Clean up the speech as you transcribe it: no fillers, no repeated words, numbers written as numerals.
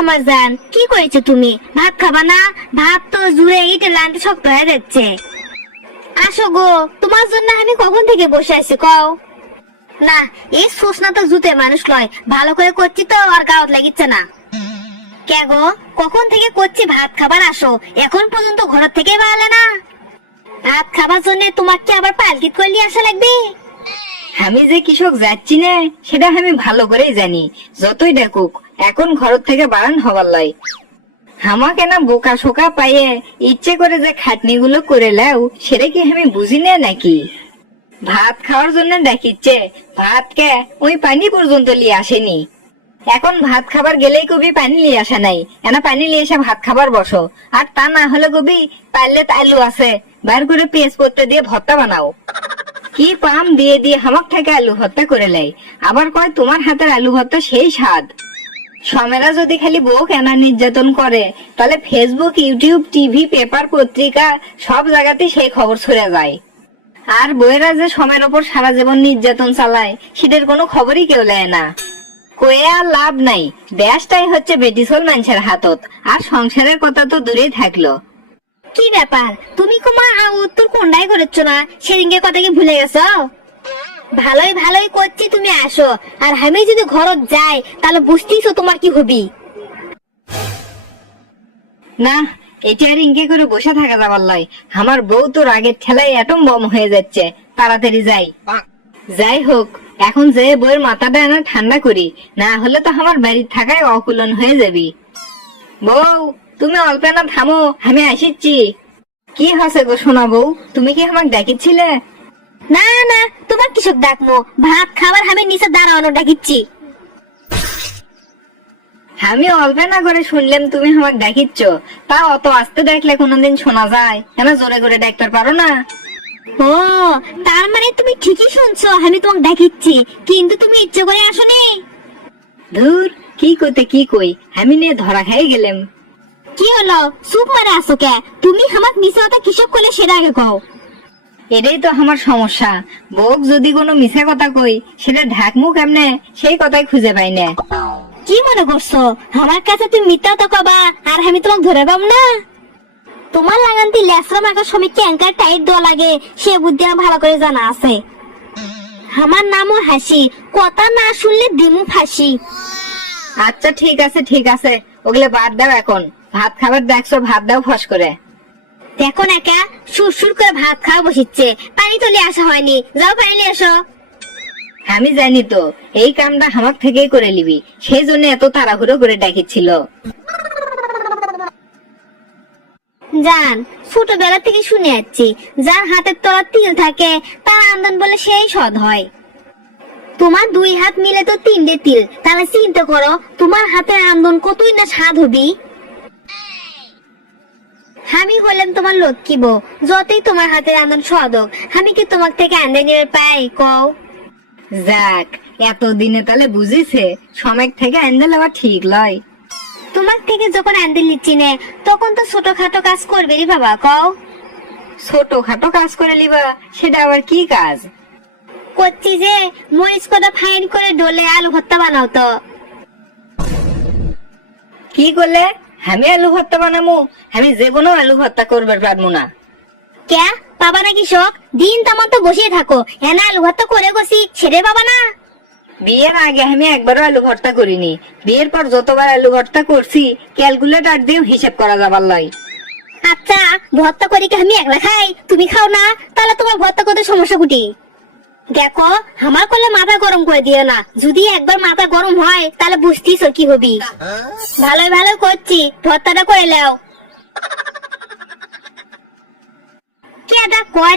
আমার জান, কি করেছো তুমি? ভাত খাবা না? ভাত তো জুড়ে ইটে লানতে শক্ত হয়ে যাচ্ছে। আসো গো, তোমার জন্য আমি কখন থেকে বসে আছি কও। না, এই সোসনা তো জুতে মানুষ লয়, ভালো করে করছি তো আর গাওয়াত লাগিচ্ছে না। কে গো, কখন থেকে করছি ভাত খাবার, আসো এখন পর্যন্ত ঘর থেকে বাড়ালে না। ভাত খাবার জন্য তোমার কি আবার পাল্টি করলি আসা লাগবে? আমি যে কৃষক যাচ্ছি না সেটা আমি ভালো করেই জানি। যতই ডাকুক এখন ঘর থেকে বারান হবার লাই। আমাকে না বোকা শোকা পাইয়ে ইচ্ছে করে যে খাটনি গুলো করে লাও সেটা কি আমি বুঝি না নাকি? ভাত খাওয়ার জন্য ডাকিচ্ছে, ভাত কে ওই পানি পর্যন্ত লিয়ে আসেনি। এখন ভাত খাবার গেলেই কবি পানি লিয়ে আসা নাই, এনা পানি লিয়ে এসে ভাত খাবার বসো। আর তা না হলে কবি পারলে আলু আছে বার করে পেঁয়াজ পত্র দিয়ে ভর্তা বানাও। কি পাম দিয়ে দিয়ে হামাক থেকে আলু ভর্তা করে লাই, আবার কয় তোমার হাতের আলু ভর্তা সেই স্বাদ। সমেরা যদি খালি বউ কেনা নির্যাতন করে তাহলে ফেসবুক, ইউটিউব, টিভি, পেপার, পত্রিকা সব জায়গাতে সেই খবর ছড়ে যায়। আর বউয়েরা যে সমের ওপর সারা জীবন নির্যাতন চালায় সেটার কোনো খবরই কেউ নেয় না। কয়ে আর লাভ নাই, দেশটাই হচ্ছে বেটিসল মানুষের হাতত, আর সংসারের কথা তো দূরেই থাকলো। কি ব্যাপার, তুমি কোমা উত্তর কোনটাই করেছো না? সেদিনকে কথা কি ভুলে গেছো? ভালোই ভালোই করছি, তুমি আসো। আর আমি যদি ঘরত যাই তাহলে বুঝতেইছো তোমার কি হবি। না, এটা আর ইনকে করে বসে থাকা যাবার লাই। আমার বউ তো রাগের ঠেলায় অ্যাটম বম হয়ে যাচ্ছে, তাড়াতাড়ি যাই। যাই হোক, এখন যে বউয়ের মাথাটা না ঠান্ডা করি, না হলে তো আমার বাড়ির থাকায় অকুলন হয়ে যাবি। বউ, তুমি অল্প না থামো, আমি আসিচ্ছি। কি হসে গো শোনা বউ, তুমি কি আমাকে ডাকিছিলে? না না, তোমার কিসব ডাকবো, ভাত খাবার আমি নিচে দাঁড়ানো ডাকিচ্ছি। আমি অল্প না করে শুনলাম তুমি আমাকে ডাকিচ্ছ, তা অত আস্তে ডাকলে কোনোদিন শোনা যায়, কেন জোরে করে ডাকতে পারো না? ও, তার মানে তুমি ঠিকই শুনছো, আমি তোমাকে ডাকিচ্ছি, কিন্তু তুমি ইচ্ছে করে আসোনি। ধুর, কি করতে কি কই, আমি নিয়ে ধরা খাই গেলাম। কি হলো, চুপ মারে আসো কে? তুমি আমার নিচে কথা কিসব করলে সেটা আগে কও। এটাই তো আমার সমস্যা, বউক যদি কোনো মিছা কথা কই সেটা ঢাকমু কেমনে সেই কথাই খুঁজে পাই না। কি মনে করছো আমার কাছে তুমি মিথ্যা তো কবা আর আমি তোমাকে ধরে পাবো না? তোমার লাগান্তি লেসরা মাখার সময় ক্যাঙ্কার টাইট দেওয়া লাগে সে বুদ্ধি আমার ভালো করে জানা আছে। আমার নামও হাসি, কথা না শুনলে দিমু ফাঁসি। আচ্ছা ঠিক আছে ঠিক আছে, ওগুলো বাদ দাও, এখন ভাত খাবার দেখছো, ভাত দাও ফস করে। দেখো না কে সুর করে ভাত খাওয়া বসিচ্ছে, পানি তুলে আসা হয়নি, যাও পানি নিয়ে এসো। আমি জানি তো এই কামটা হামাক থেকেই করে নিবি, সেই জন্য এত তাড়াহুড়ো করে ডাকিছিল। জান, ছোটবেলা থেকে শুনে যাচ্ছি যার হাতের তলা তিল থাকে তার আমদান বলে সেই সৎ হয়। তোমার দুই হাত মিলে তো তিনটে তিল, তাহলে চিন্তা করো তোমার হাতের আমদান কতই না স্বাদ হবি। আমি হলাম তোমার লক্ষ্মী বউ, যতই তোমার হাতের আমদান স্বাদ হোক আমি কি তোমার থেকে আন্দে নিয়ে পাই কও? যাক, এতদিনে তাহলে বুঝিছে সময় থেকে আইন আবার ঠিক লয়। তোমার থেকে যখন আন্দে লিচ্ছি নে তখন তো ছোটখাটো কাজ করবে রে বাবা, কও। ছোট খাটো কাজ করে লিবা, সেটা আবার কি কাজ? করছি যে মরিচ কটা ফাইন করে ডলে আলু ভর্তা বানাও তো। কি করলে? আমি আলু ভর্তা বানামু? আমি যে কোনো আলু ভর্তা করবে পারবো না। কে বাবা নাকি শখ? দিন তেমন তো বসিয়ে থাকো, হ্যাঁ আলু ভর্তা করে গছি ছেড়ে বাবা না। বিয়ের আগে আমি একবারও আলু ভর্তা করিনি, বিয়ের পর যতবার আলু ভর্তা করছি ক্যালকুলেটর দিয়ে হিসাব করা যাবার লয়। আচ্ছা, ভর্তা করি কি আমি একলা খাই, তুমি খাও না? তাহলে তোমার ভর্তা করতে সমস্যা কুটি? দেখো, আমার করলে মাথা গরম করে দিও না, যদি একবার মাথা গরম হয় তাহলে বুঝতিস কি হবি। ভালোই ভালো করছি, ভর্তাটা করে নাও। কে দা কয়